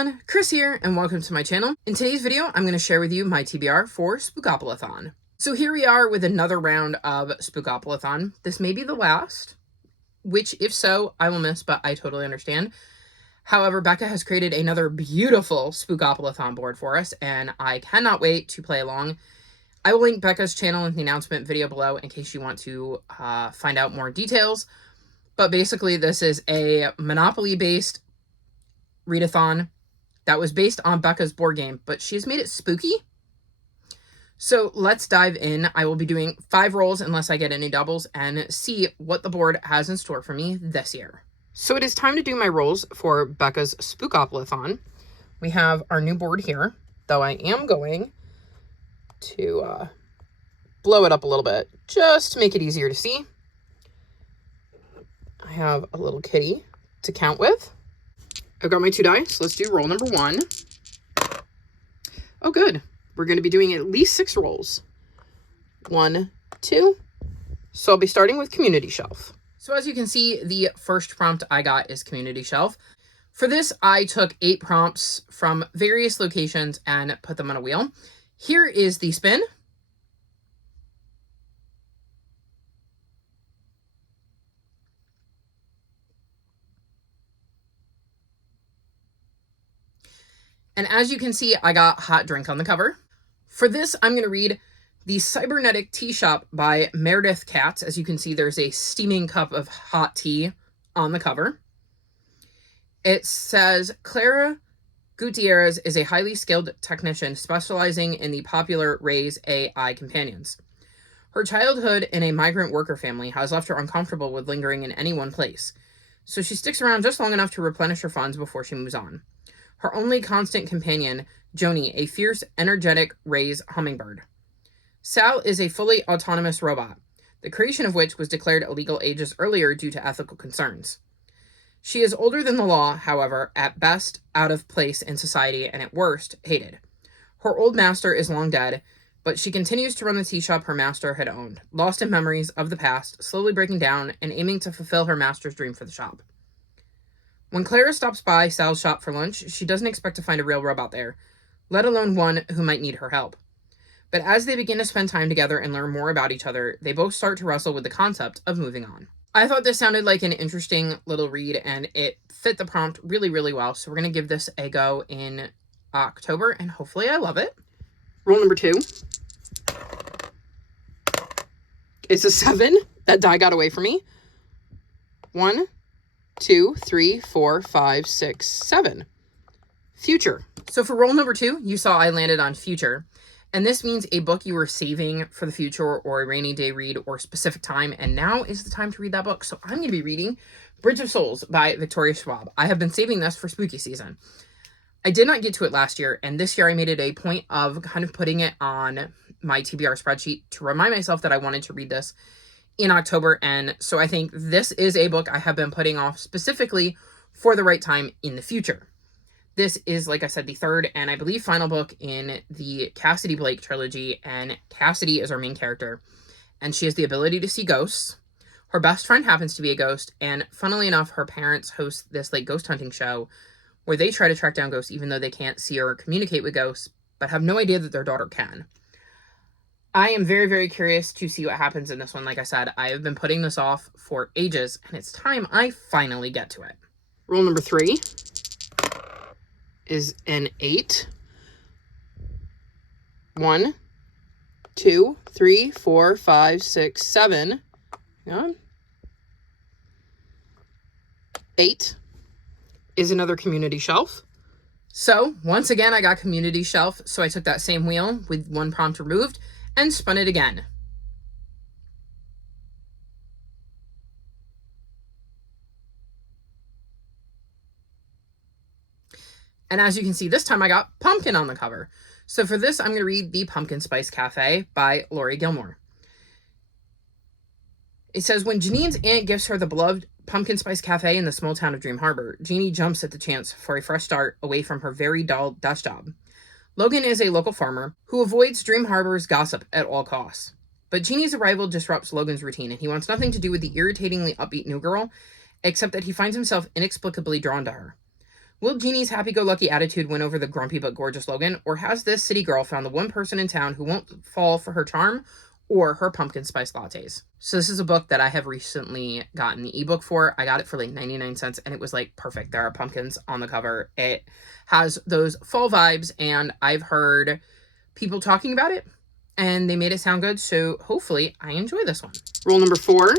everyone, Chris here, and welcome to my channel. In today's video, I'm going to share with you my TBR for Spookopolathon. So here we are with another round of Spookopolathon. This may be the last, which if so, I will miss, but I totally understand. However, Becca has created another beautiful Spookopolathon board for us, and I cannot wait to play along. I will link Becca's channel in the announcement video below in case you want to find out more details. But basically, this is a Monopoly-based readathon that was based on Becca's board game, but she's made it spooky. So let's dive in. I will be doing 5 rolls unless I get any doubles and see what the board has in store for me this year. So it is time to do my rolls for Becca's Spookopolathon. We have our new board here, though I am going to blow it up a little bit just to make it easier to see. I have a little kitty to count with. I've got my 2 dice. Let's do roll number 1. Oh, good. We're going to be doing at least 6 rolls. 1, 2. So I'll be starting with Community Shelf. So as you can see, the first prompt I got is Community Shelf. For this, I took 8 prompts from various locations and put them on a wheel. Here is the spin. And as you can see, I got Hot Drink on the cover. For this, I'm going to read The Cybernetic Tea Shop by Meredith Katz. As you can see, there's a steaming cup of hot tea on the cover. It says, Clara Gutierrez is a highly skilled technician specializing in the popular Ray's AI companions. Her childhood in a migrant worker family has left her uncomfortable with lingering in any one place, so she sticks around just long enough to replenish her funds before she moves on. Her only constant companion, Joni, a fierce, energetic Ray's hummingbird. Sal is a fully autonomous robot, the creation of which was declared illegal ages earlier due to ethical concerns. She is older than the law, however, at best out of place in society and at worst hated. Her old master is long dead, but she continues to run the tea shop her master had owned, lost in memories of the past, slowly breaking down and aiming to fulfill her master's dream for the shop. When Clara stops by Sal's shop for lunch, she doesn't expect to find a real robot there, let alone one who might need her help. But as they begin to spend time together and learn more about each other, they both start to wrestle with the concept of moving on. I thought this sounded like an interesting little read, and it fit the prompt really, really well. So we're going to give this a go in October, and hopefully I love it. Roll number 2. It's a 7. That die got away from me. 1, 2, 3, 4, 5, 6, 7. Future. So for roll number 2, you saw I landed on Future. And this means a book you were saving for the future or a rainy day read or specific time. And now is the time to read that book. So I'm going to be reading Bridge of Souls by Victoria Schwab. I have been saving this for spooky season. I did not get to it last year. And this year I made it a point of kind of putting it on my TBR spreadsheet to remind myself that I wanted to read this in October. And so I think this is a book I have been putting off specifically for the right time in the future. This is, like I said, the 3rd and I believe final book in the Cassidy Blake trilogy, and Cassidy is our main character, and she has the ability to see ghosts. Her best friend happens to be a ghost, and funnily enough, her parents host this like ghost hunting show where they try to track down ghosts even though they can't see or communicate with ghosts, but have no idea that their daughter can. I am very, very curious to see what happens in this one. Like I said, I have been putting this off for ages, and it's time I finally get to it. Roll number 3 is an 8. 1, 2, 3, 4, 5, 6, 7. Hang on. 8 is another Community Shelf. So once again, I got Community Shelf. So I took that same wheel with 1 prompt removed and spun it again. And as you can see, this time I got Pumpkin on the cover. So for this, I'm going to read The Pumpkin Spice Cafe by Lori Gilmore. It says, when Janine's aunt gives her the beloved Pumpkin Spice Cafe in the small town of Dream Harbor, Jeannie jumps at the chance for a fresh start away from her very dull desk job. Logan is a local farmer who avoids Dream Harbor's gossip at all costs. But Jeannie's arrival disrupts Logan's routine, and he wants nothing to do with the irritatingly upbeat new girl, except that he finds himself inexplicably drawn to her. Will Jeannie's happy-go-lucky attitude win over the grumpy but gorgeous Logan, or has this city girl found the one person in town who won't fall for her charm or her pumpkin spice lattes? So this is a book that I have recently gotten the ebook for. I got it for like 99 cents, and it was like perfect. There are pumpkins on the cover. It has those fall vibes, and I've heard people talking about it, and they made it sound good, so hopefully I enjoy this one. Roll number 4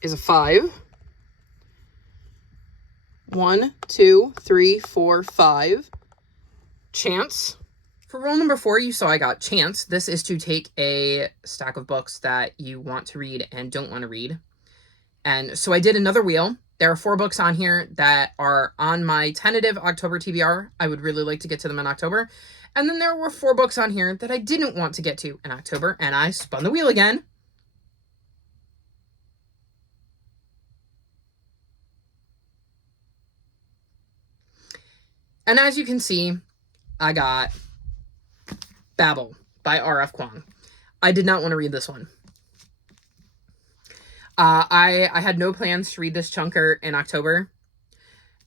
is a 5. 1, 2, 3, 4, 5. Chance. For roll number 4, you saw I got Chance. This is to take a stack of books that you want to read and don't want to read. And so I did another wheel. There are 4 books on here that are on my tentative October TBR. I would really like to get to them in October. And then there were 4 books on here that I didn't want to get to in October, and I spun the wheel again. And as you can see, I got Babel by R.F. Kuang. I did not want to read this one. I had no plans to read this chunker in October,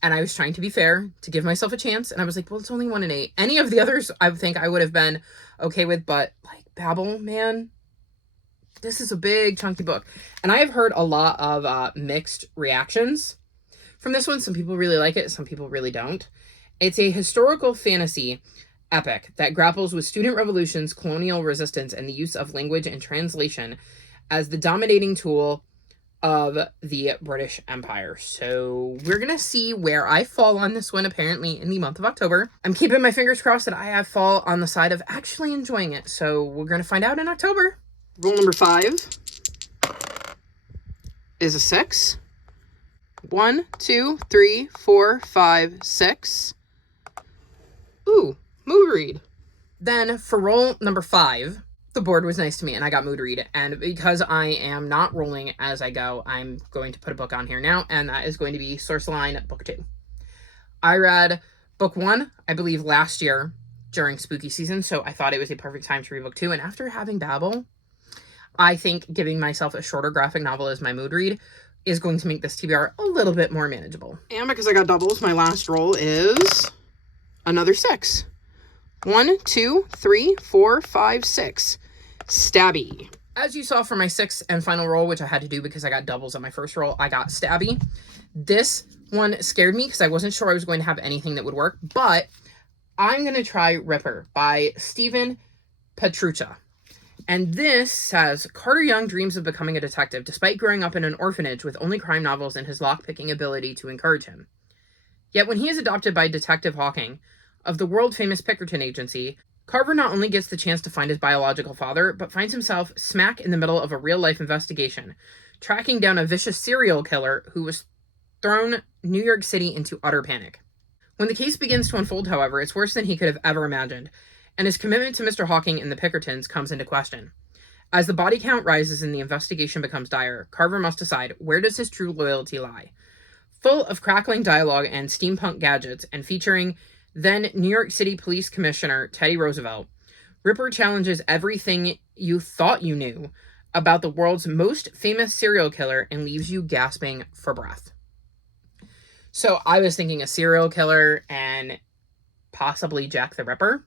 and I was trying to be fair, to give myself a chance, and I was like, well, it's only 1 in 8. Any of the others, I think I would have been okay with, but, like, Babel, man, this is a big, chunky book. And I have heard a lot of mixed reactions from this one. Some people really like it, some people really don't. It's a historical fantasy epic that grapples with student revolutions, colonial resistance, and the use of language and translation as the dominating tool of the British Empire. So we're going to see where I fall on this one, apparently, in the month of October. I'm keeping my fingers crossed that I have fall on the side of actually enjoying it. So we're going to find out in October. Roll number 5 is a 6. 1, 2, 3, 4, 5, 6. Ooh, mood read. Then for roll number 5, the board was nice to me and I got mood read. And because I am not rolling as I go, I'm going to put a book on here now, and that is going to be Source Line Book 2. I read book 1, I believe, last year during spooky season, so I thought it was a perfect time to read book 2. And after having Babel, I think giving myself a shorter graphic novel as my mood read is going to make this TBR a little bit more manageable. And because I got doubles, my last roll is another 6. 1, 2, 3, 4, 5, 6. Stabby. As you saw for my 6th and final roll, which I had to do because I got doubles on my first roll, I got Stabby. This one scared me because I wasn't sure I was going to have anything that would work, but I'm going to try Ripper by Stephen Petruccia. And this says, Carter Young dreams of becoming a detective, despite growing up in an orphanage with only crime novels and his lock-picking ability to encourage him. Yet when he is adopted by Detective Hawking of the world-famous Pinkerton Agency, Carver not only gets the chance to find his biological father, but finds himself smack in the middle of a real-life investigation, tracking down a vicious serial killer who was thrown New York City into utter panic. When the case begins to unfold, however, it's worse than he could have ever imagined, and his commitment to Mr. Hawking and the Pinkertons comes into question. As the body count rises and the investigation becomes dire, Carver must decide, where does his true loyalty lie? Full of crackling dialogue and steampunk gadgets, and featuring then New York City Police Commissioner Teddy Roosevelt, Ripper challenges everything you thought you knew about the world's most famous serial killer and leaves you gasping for breath. So I was thinking a serial killer and possibly Jack the Ripper.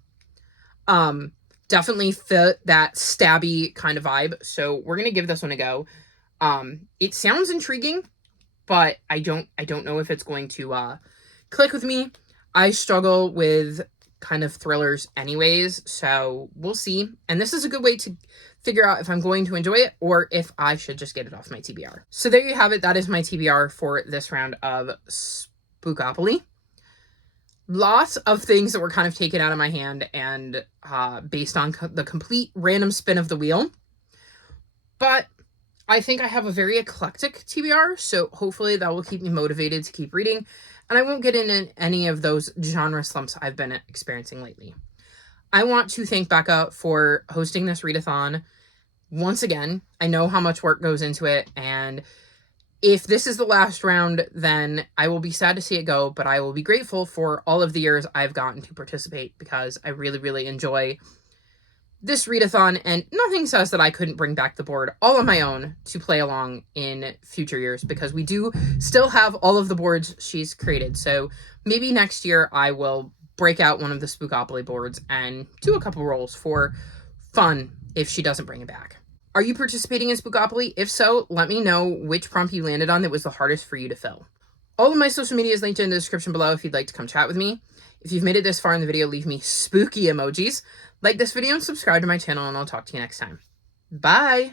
Definitely fit that stabby kind of vibe. So we're going to give this one a go. It sounds intriguing, but I don't know if it's going to click with me. I struggle with kind of thrillers anyways, so we'll see. And this is a good way to figure out if I'm going to enjoy it or if I should just get it off my TBR. So there you have it. That is my TBR for this round of Spookopoly. Lots of things that were kind of taken out of my hand and based on the complete random spin of the wheel. But I think I have a very eclectic TBR, so hopefully that will keep me motivated to keep reading. And I won't get into any of those genre slumps I've been experiencing lately. I want to thank Becca for hosting this readathon. Once again, I know how much work goes into it, and if this is the last round, then I will be sad to see it go, but I will be grateful for all of the years I've gotten to participate because I really, really enjoy this readathon, and nothing says that I couldn't bring back the board all on my own to play along in future years, because we do still have all of the boards she's created. So maybe next year I will break out one of the Spookopoly boards and do a couple rolls for fun if she doesn't bring it back. Are you participating in Spookopoly? If so, let me know which prompt you landed on that was the hardest for you to fill. All of my social media is linked in the description below if you'd like to come chat with me. If you've made it this far in the video, leave me spooky emojis. Like this video and subscribe to my channel, and I'll talk to you next time. Bye!